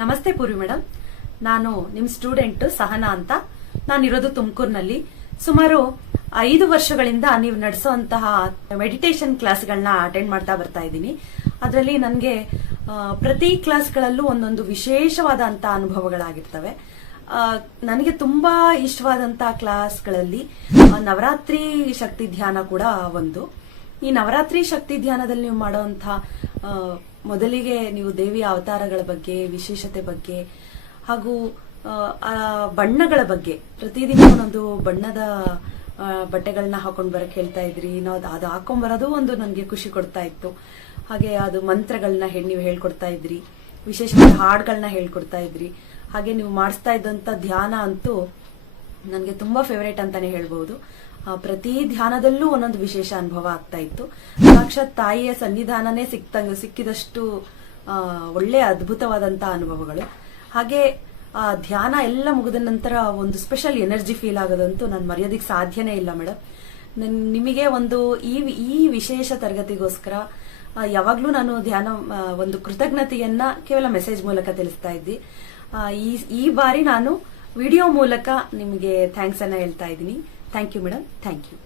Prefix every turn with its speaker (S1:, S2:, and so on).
S1: ನಮಸ್ತೆ ಪೂರ್ವಿ ಮೇಡಮ್ ನಾನು ನಿಮ್ ಸ್ಟೂಡೆಂಟ್ ಸಹನಾ ಅಂತ. ನಾನಿರೋದು ತುಮಕೂರಿನಲ್ಲಿ. ಸುಮಾರು ಐದು ವರ್ಷಗಳಿಂದ ನೀವು ನಡೆಸುವಂತಹ ಮೆಡಿಟೇಷನ್ ಕ್ಲಾಸ್ಗಳನ್ನ ಅಟೆಂಡ್ ಮಾಡ್ತಾ ಬರ್ತಾ ಇದ್ದೀನಿ. ಅದರಲ್ಲಿ ನನಗೆ ಪ್ರತಿ ಕ್ಲಾಸ್ಗಳಲ್ಲೂ ಒಂದೊಂದು ವಿಶೇಷವಾದಂತ ಅನುಭವಗಳಾಗಿರ್ತವೆ. ನನಗೆ ತುಂಬಾ ಇಷ್ಟವಾದಂತಹ ಕ್ಲಾಸ್ಗಳಲ್ಲಿ ನವರಾತ್ರಿ ಶಕ್ತಿ ಧ್ಯಾನ ಕೂಡ ಒಂದು. ಈ ನವರಾತ್ರಿ ಶಕ್ತಿ ಧ್ಯಾನದಲ್ಲಿ ನೀವು ಮಾಡುವಂತ ಮೊದಲಿಗೆ ನೀವು ದೇವಿಯ ಅವತಾರಗಳ ಬಗ್ಗೆ, ವಿಶೇಷತೆ ಬಗ್ಗೆ, ಹಾಗೂ ಬಣ್ಣಗಳ ಬಗ್ಗೆ. ಪ್ರತಿದಿನ ಒಂದೊಂದು ಬಣ್ಣದ ಬಟ್ಟೆಗಳನ್ನ ಹಾಕೊಂಡ್ ಬರಕ್ ಹೇಳ್ತಾ ಇದ್ರಿ ನಾವು ಅದು- ಅದು ಹಾಕೊಂಡ್ ಬರೋದು ಒಂದು ನನಗೆ ಖುಷಿ ಕೊಡ್ತಾ ಇತ್ತು. ಹಾಗೆ ಅದು ಮಂತ್ರಗಳನ್ನ ಹೇಳಿ ನೀವು ಹೇಳ್ಕೊಡ್ತಾ ಇದ್ರಿ ವಿಶೇಷವಾಗಿ ಹಾಡುಗಳನ್ನ ಹೇಳ್ಕೊಡ್ತಾ ಇದ್ರಿ. ಹಾಗೆ ನೀವು ಮಾಡಿಸ್ತಾ ಇದ್ದಂತ ಧ್ಯಾನ ಅಂತೂ ನನಗೆ ತುಂಬಾ ಫೇವ್ರೇಟ್ ಅಂತಾನೆ ಹೇಳ್ಬಹುದು ಪ್ರತಿ ಧ್ಯಾನದಲ್ಲೂ ಒಂದೊಂದು ವಿಶೇಷ ಅನುಭವ ಆಗ್ತಾ ಇತ್ತು. ಸಾಕ್ಷಾತ್ ತಾಯಿಯ ಸನ್ನಿಧಾನನೇ ಸಿಕ್ತಂಗ, ಸಿಕ್ಕಿದಷ್ಟು ಒಳ್ಳೆ ಅದ್ಭುತವಾದಂತ ಅನುಭವಗಳು. ಹಾಗೆ, ಆ, ಧ್ಯಾನ ಎಲ್ಲ ಮುಗಿದ ನಂತರ ಒಂದು ಸ್ಪೆಷಲ್ ಎನರ್ಜಿ ಫೀಲ್ ಆಗೋದಂತೂ ನಾನು ಮರೆಯೋದಿಕ್ ಸಾಧ್ಯನೇ ಇಲ್ಲ ಮೇಡಮ್ ನಿಮಗೆ ಒಂದು ಈ ಈ ವಿಶೇಷ ತರಗತಿಗೋಸ್ಕರ ಯಾವಾಗಲೂ ಯಾವಾಗ್ಲೂ ನಾನು ಧ್ಯಾನ ಒಂದು ಕೃತಜ್ಞತೆಯನ್ನ ಕೇವಲ ಮೆಸೇಜ್ ಮೂಲಕ ತಿಳಿಸ್ತಾ ಇದ್ದಿ. ಈ ಈ ಬಾರಿ ನಾನು ವಿಡಿಯೋ ಮೂಲಕ ನಿಮಗೆ ಥ್ಯಾಂಕ್ಸ್ ಅನ್ನ ಹೇಳ್ತಾ ಇದ್ದೀನಿ. Thank you madam thank you